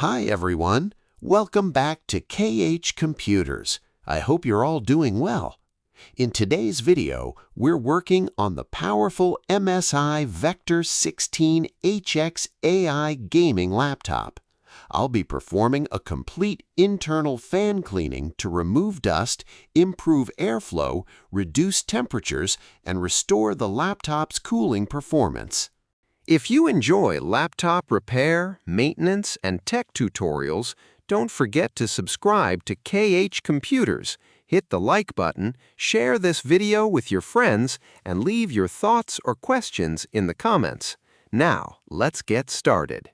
Hi everyone, welcome back to KH Computers. I hope you're all doing well. In today's video, we're working on the powerful MSI Vector 16HX AI gaming laptop. I'll be performing a complete internal fan cleaning to remove dust, improve airflow, reduce temperatures, and restore the laptop's cooling performance. If you enjoy laptop repair, maintenance, and tech tutorials, don't forget to subscribe to KH Computers, hit the like button, share this video with your friends, and leave your thoughts or questions in the comments. Now, let's get started.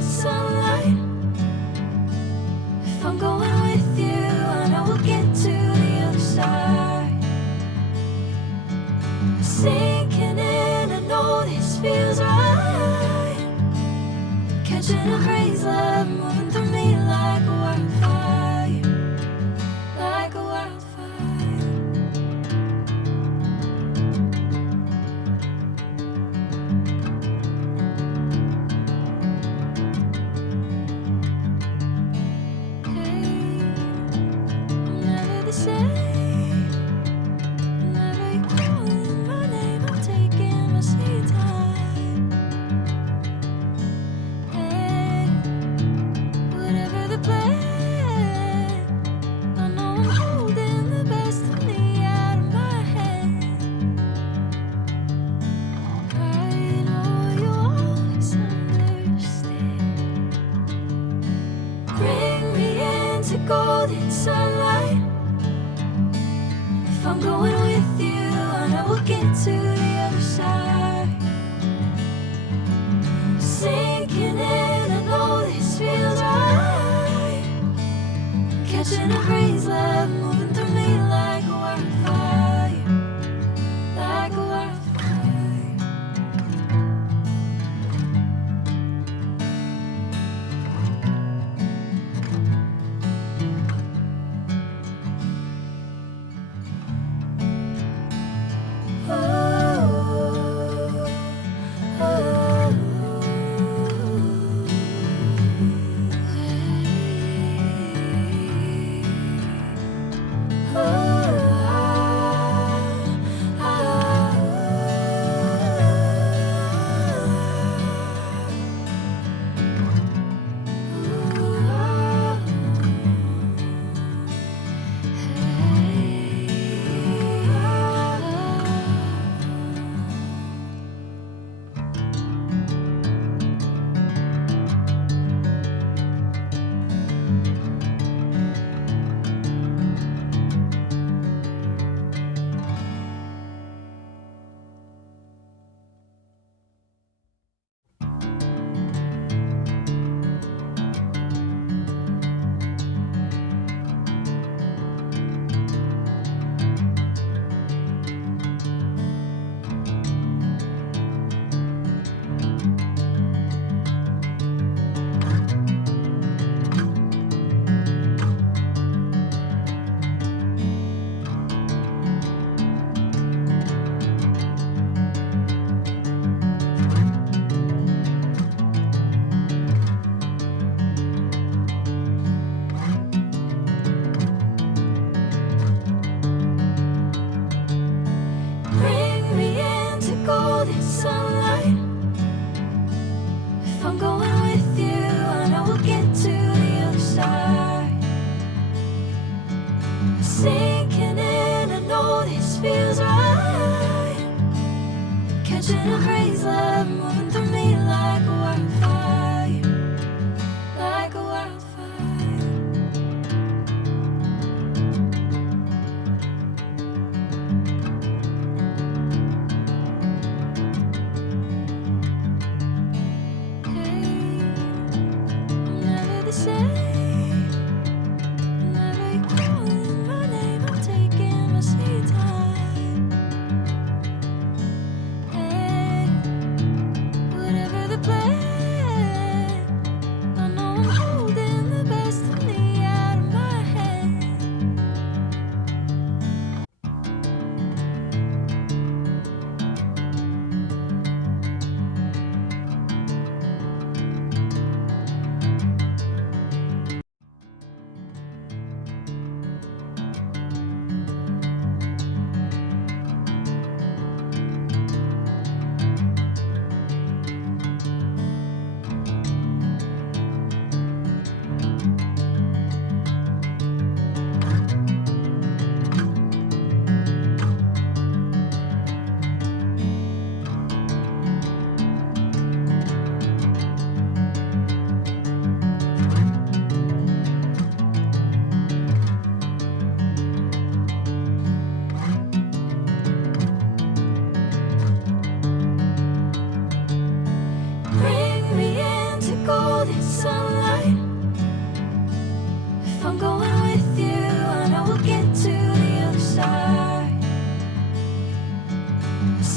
Sunlight. If I'm going with you, I know we'll get to the other side. Sinking in, I know this feels right. Catching a breeze, love moving through me like a wildfire, like a wildfire. Golden sunlight. If I'm going with you, I know we'll get to the other side. Sinking in, I know this feels right. Catching a breeze, love moving through me like a wildfire, like a wildfire. Golden sunlight. If I'm going with you, I know we'll get to the other side. Sinking in, I know this feels right. Catching a breeze, love moving through me like a wildfire, like a wildfire.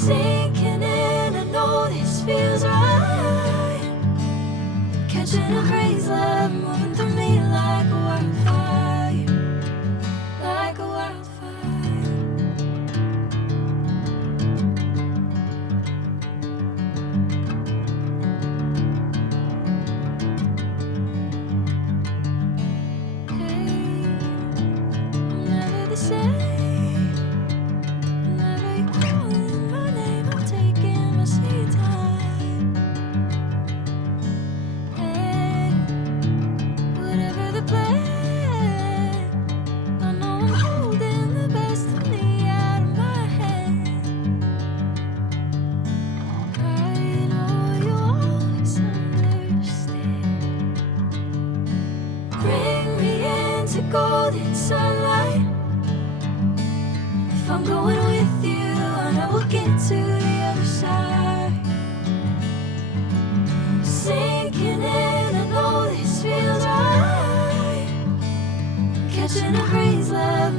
Sinking in, I know this feels right. Catching a crazy love moving through me like a wildfire, like a wildfire. Hey, I'm never the same. Whenever you're calling my name, I'm taking my sweet time. Hey, whatever the plan, I know I'm holding the best of me out of my hand. I know you'll always understand. Bring me into golden sunlight. If I'm going with you, I know we'll get to the other side. Sinking in, I know this feels right. Catching a crazy love.